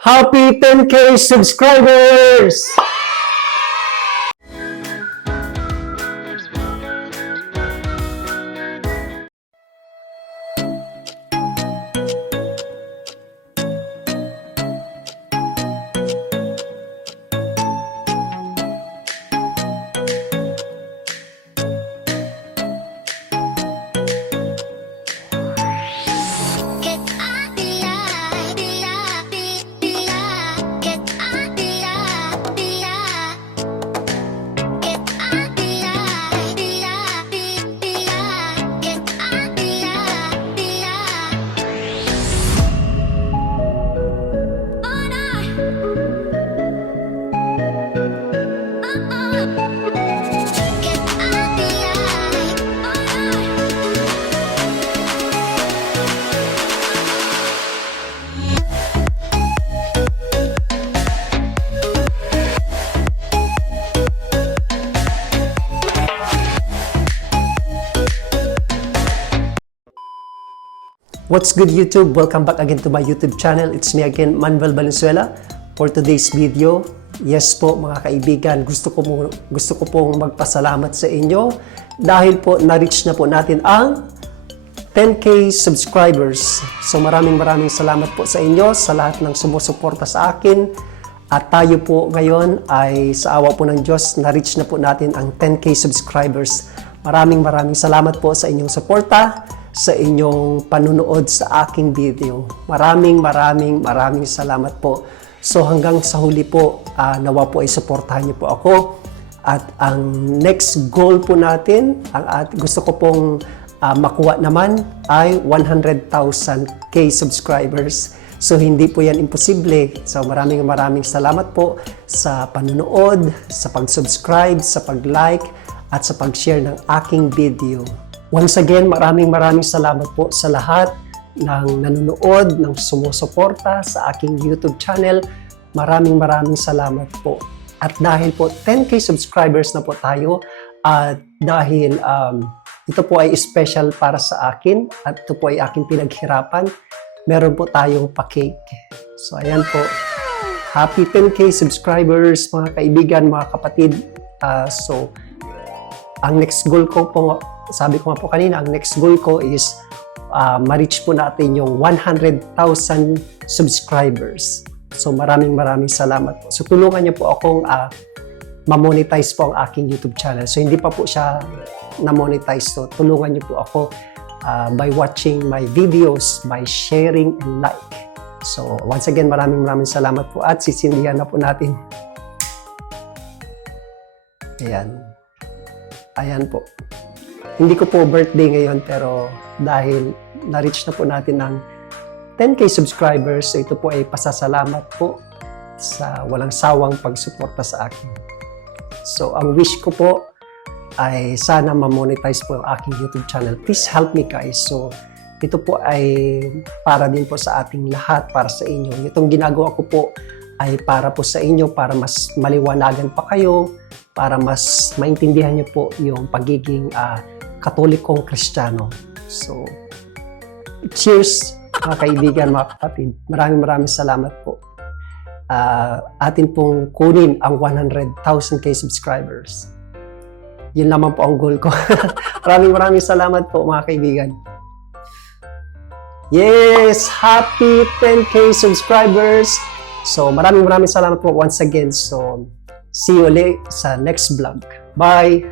Happy 10K subscribers! What's good YouTube? Welcome back again to my YouTube channel. It's me again, Manuel Valenzuela. For today's video, yes po mga kaibigan, gusto ko pong magpasalamat sa inyo dahil po na-reach na po natin ang 10K subscribers. So maraming salamat po sa inyo, sa lahat ng sumusuporta sa akin. At tayo po ngayon ay sa awa po ng Diyos, na-reach na po natin ang 10K subscribers. Maraming salamat po sa inyong suporta, sa inyong panunood sa aking video. Maraming salamat po. So hanggang sa huli po, nawa po ay suportahan niyo po ako. At ang next goal po natin, gusto ko pong makuha naman ay 100,000 K subscribers. So hindi po yan imposible. So maraming salamat po sa panunood, sa pag-subscribe, sa pag-like, at sa pag-share ng aking video. Once again, maraming salamat po sa lahat ng nanonood, ng sumusuporta sa aking YouTube channel. Maraming salamat po. At dahil po 10K subscribers na po tayo, at dahil ito po ay special para sa akin at ito po ay aking pinaghirapan, meron po tayong pa-cake. So ayan po. Happy 10K subscribers, mga kaibigan, mga kapatid. So ang next goal ko po, sabi ko nga po kanina, ang next goal ko is ma-reach po natin yung 100,000 subscribers. So maraming salamat po. So tulungan niyo po akong ma-monetize po ang aking YouTube channel. So hindi pa po siya na-monetize. So tulungan niyo po ako by watching my videos, by sharing and like. So once again, maraming salamat po at sisindihan na po natin. Ayan po. Hindi ko po birthday ngayon, pero dahil na-reach na po natin ng 10K subscribers, so ito po ay pasasalamat po sa walang sawang pagsuporta sa akin. So ang wish ko po ay sana ma-monetize po ang aking YouTube channel. Please help me guys. So ito po ay para din po sa ating lahat, para sa inyo. Itong ginagawa ko po ay para po sa inyo, para mas maliwanagan pa kayo, para mas maintindihan niyo po yung pagiging Katolikong Kristiyano. So, cheers mga kaibigan, mga kapatid. Maraming salamat po. Atin pong kunin ang 100,000 K subscribers. Yun naman po ang goal ko. maraming salamat po mga kaibigan. Yes! Happy 10K subscribers! So, maraming salamat po once again. So, see you ulit sa next vlog. Bye!